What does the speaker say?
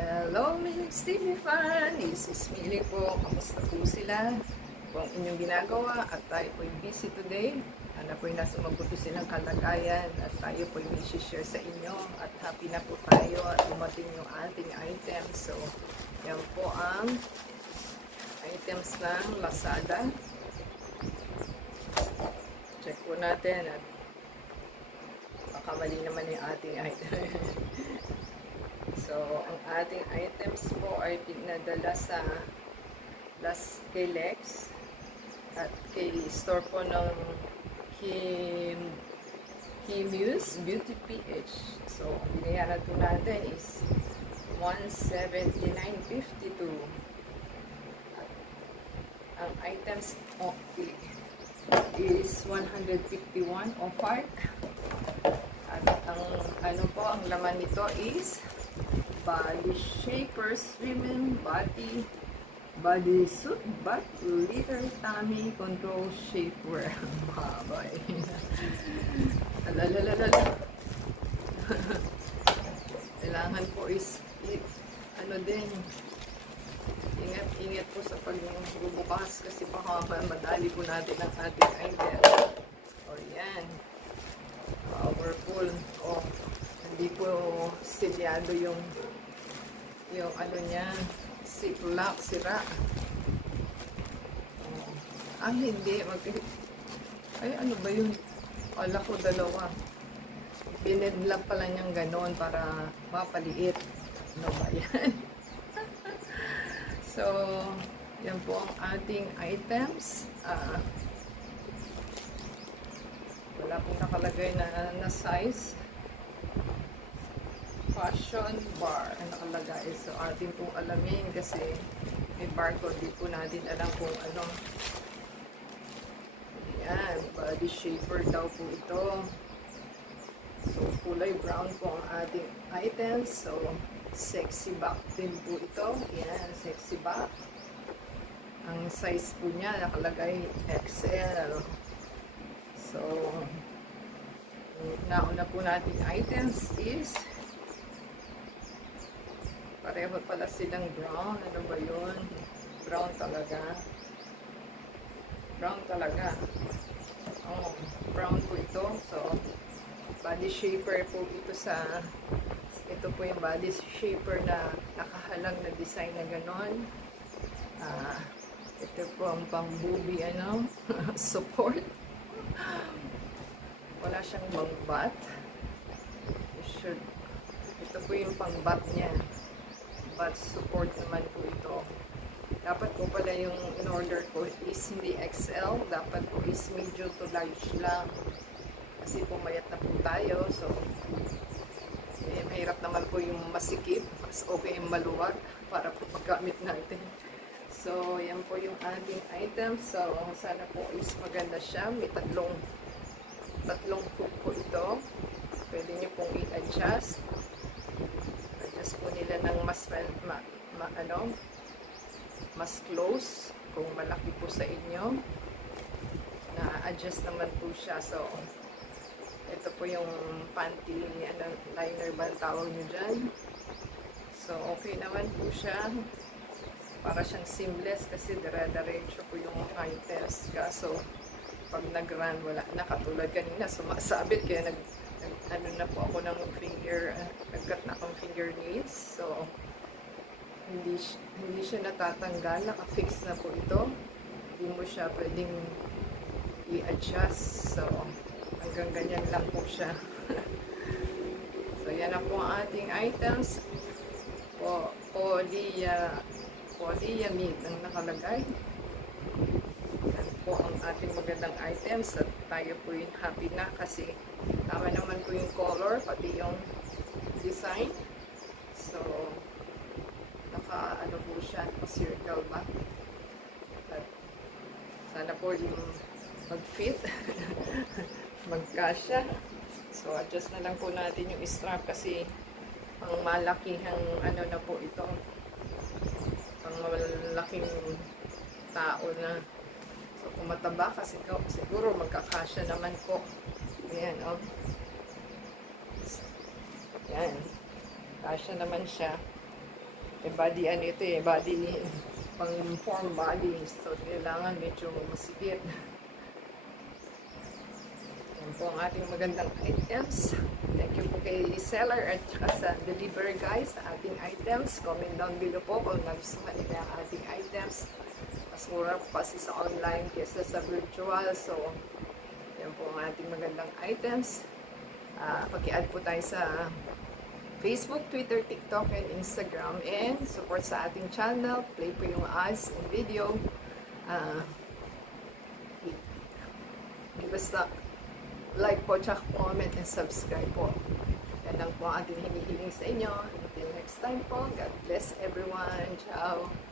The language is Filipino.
Hello, Miss TV fan! This is Millie po. Kamusta po sila? Kung inyong ginagawa at tayo po'y busy today. Ano po'y nasa mabuti silang kalagayan at tayo po'y may share sa inyo. At happy na po tayo at dumating yung ating items. So, yan po ang items ng Lazada. Check po natin at baka mali naman yung ating item. So, ang ating items po ay pinadala sa kay Lex at kay store po ng Kimuse Beauty PH. So, ang binayaran po natin is 179.52. Ang items is 151.05. At ang ano po, ang laman nito is Body Shaper Swimming Body Suit Butt Liter Tummy Control Shapewear. Babay. Alalalala. Kailangan po is ano din, ingat po sa pagbubukas kasi baka madali po natin ang ating item. O yan. Powerful. O, hindi po selyado yung ano niya, ziplock, sira. Hindi. Ay, ano ba yun? Kala ko dalawa. Binidlap pala niyang ganon para mapaliit. Ano ba yan? So, yan po ang ating items. Wala pong nakalagay na size. Fashion bar ang nakalagay. So, atin pong alamin kasi may barcode. Di po natin alam kung ano. Ayan. Body shaper daw po ito. So, kulay brown po ang ating items. So, sexy back din po ito. Ayan. Sexy back. Ang size po niya nakalagay XL. So, nauna po natin items is pareho pala silang brown. Ano ba yun? Brown talaga. Brown talaga. Oh, brown po ito. So, body shaper po ito sa ito po yung body shaper na nakahalang na design na ganon. Ito po ang pang booby support. Wala siyang bangbat. Ito po yung pang-bat niya. Bat support naman po ito. Dapat po pala yung in-order ko is hindi XL. Dapat po is medium to large lang. Kasi pumayat na po tayo. So, mahirap naman po yung masikip. Mas okay yung maluwag para po magamit natin. So, yan po yung ating item. So, sana po is maganda siya. May tatlong hook po ito. Pwede nyo pong i-adjust. Adjust po nila ng mas close. Kung malaki po sa inyo. Na-adjust naman po siya. So, ito po yung panty liner ba ang tawag nyo dyan. So, okay naman po siya. Para siyang seamless kasi dire-diretso po yung items. Kaso, pag nag-run, wala na. Katulad kanina, sumasabit. Kaya ano na po ako ng nag-cut na akong finger nails. So, hindi siya natatanggal. Naka-fix na po ito. Hindi mo siya pwedeng i-adjust. So, hanggang ganyan lang po siya. So, yan na po ang ating items. Polyamide ang nakalagay. Yan po ang ating magandang items at tayo po yung happy na kasi tama naman po yung color pati yung design. So, naka-ano po siya, circle ba? At sana po yung mag-fit. Magkasya. So, adjust na lang po natin yung strap kasi pang malakihang ano na po ito. Pang malaking tao na. So, kung mataba kasi siguro magkakasya naman po. Ayan, oh. Yan. Kasya naman siya. body ano ito body pang form body. So, kailangan medyo masigit. Yan po ang ating magandang items. Thank you po kay seller at saka sa deliver guys sa ating items. Comment down below po kung nagustuhan nila ang ating items. Mas mura po kasi sa online kaysa sa virtual. So, yan po ang ating magandang items. Paki-add po tayo sa Facebook, Twitter, TikTok, and Instagram. And support sa ating channel. Play po yung ads and video. Give us a like po, tsaka comment, and subscribe po. Yan lang po ang ating hinihiling sa inyo. Until next time po. God bless everyone. Ciao!